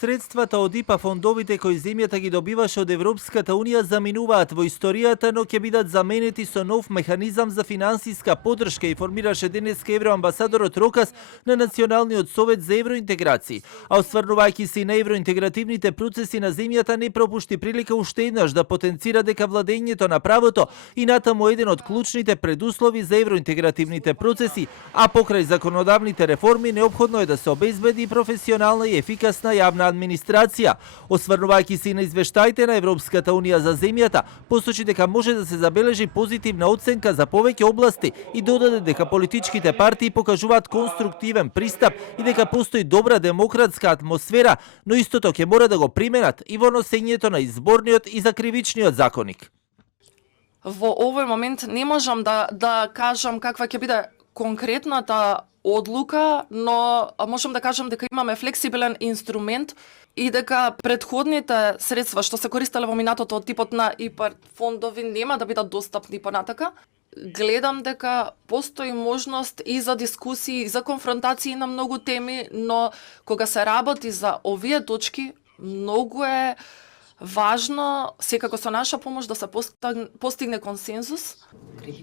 Средствата од ИПА фондовите кои земјата ги добиваше од Европската унија заминуваат во историјата, но ќе бидат заменети со нов механизам за финансиска поддршка, информираше денеска евроамбасадорот Рокас на Националниот совет за евроинтеграција. А остварнувајќи се и на евроинтегративните процеси на земјата, не пропушти прилика уште еднаш да потенцира дека владењето на правото и натаму еден од клучните предуслови за евроинтегративните процеси, а покрај законодавните реформи неопходно е да се обезбеди професионална и ефикасна јавна администрација. Осврнувајќи се и на извештаите на Европската унија за земјата, посочи дека може да се забележи позитивна оценка за повеќе области и додаде дека политичките партии покажуваат конструктивен пристап и дека постои добра демократска атмосфера, но истото ќе мора да го применат и во носењето на изборниот и за кривичниот законник. Во овој момент не можам да кажам каква ќе биде конкретната одлука, но можам да кажам дека имаме флексибилен инструмент и дека предходните средства што се користеле во минатото од типот на ИПА фондови нема да бидат достапни понатака. Гледам дека постои можност и за дискусии, и за конфронтации на многу теми, но кога се работи за овие точки, многу е важно, секако со наша помош, да се постигне консензус.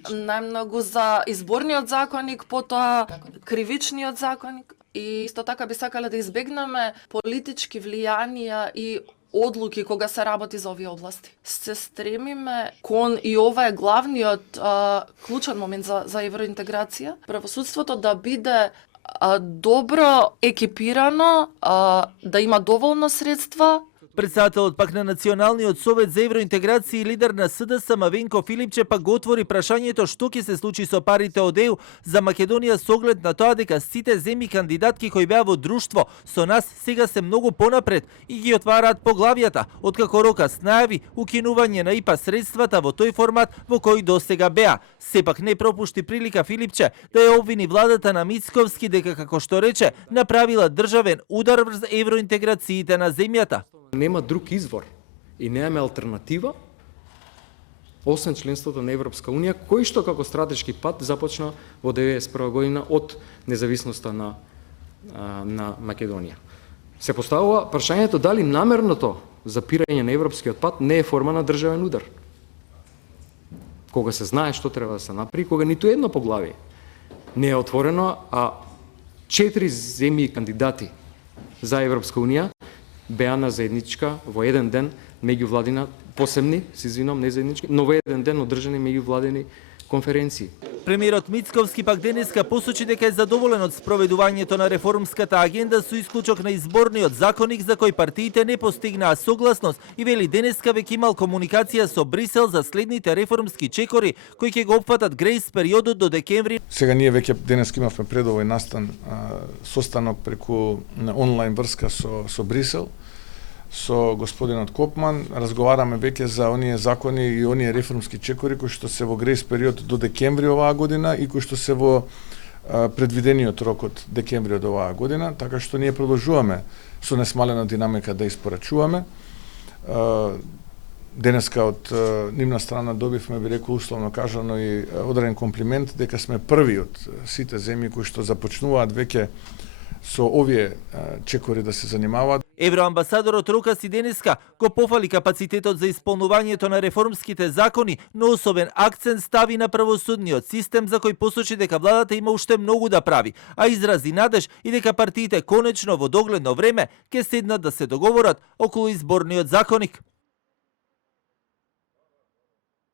Најмногу за изборниот законник, потоа кривичниот законник. И исто така би сакале да избегнеме политички влијанија и одлуки кога се работи за овие области. Се стремиме кон, и ова е главниот клучен момент за евроинтеграција, правосудството да биде добро екипирано, да има доволно средства. Председателот пак на Националниот совет за евроинтеграција и лидер на СДС Мавенко Филипче пак го отвори прашањето што ќе се случи со парите од ЕУ за Македонија со оглед на тоа дека сите земји кандидатки кои беа во друштво со нас сега се многу понапред и ги отвараат поглавјата, откако Рокас најави укинување на ИПА средствата во тој формат во кој досега беа. Сепак не пропушти прилика Филипче да ја обвини владата на Мицковски дека, како што рече, направила државен удар врз евроинтеграциите на земјата. Нема друг извор и немаме алтернатива освен членството на Европска унија, кој што како стратешки пат започна во 1991 година од независноста на Македонија. Се поставува прашањето дали намерното запирање на европскиот пат не е форма на државен удар. Кога се знае што треба да се направи, кога ниту едно поглавие не е отворено, а 4 земји кандидати за Европска унија беа на заедничка во еден ден меѓувладина, посебни, се извинувам, не заеднички, но во еден ден одржани меѓувладени конференции. Премиерот Мицковски пак денеска посочи дека е задоволен од спроведувањето на реформската агенда со исклучок на изборниот законник за кој партиите не постигнаа согласност и вели денеска веќе имал комуникација со Брисел за следните реформски чекори кои ќе го опфатат грејс периодот до декември. Сега ние веќе денеска имавме предовој состанок преку онлайн врска со Брисел, со господинот Копман, разговараме веќе за оние закони и оние реформски чекори кои што се во грејс период до декември оваа година и кои што се во предвидениот рок од декември од оваа година, така што ние продолжуваме со несмалена динамика да испорачуваме. Денеска од нивна страна добивме, би рекол условно кажано, и одреден комплимент дека сме први од сите земји кои што започнуваат веќе со овие чекори да се занимаваат. Евроамбасадорот Рокас и денеска го пофали капацитетот за исполнувањето на реформските закони, но особен акцент стави на правосудниот систем за кој посочи дека владата има уште многу да прави, а изрази надеж и дека партиите конечно во догледно време ќе седнат да се договорат околу изборниот законник.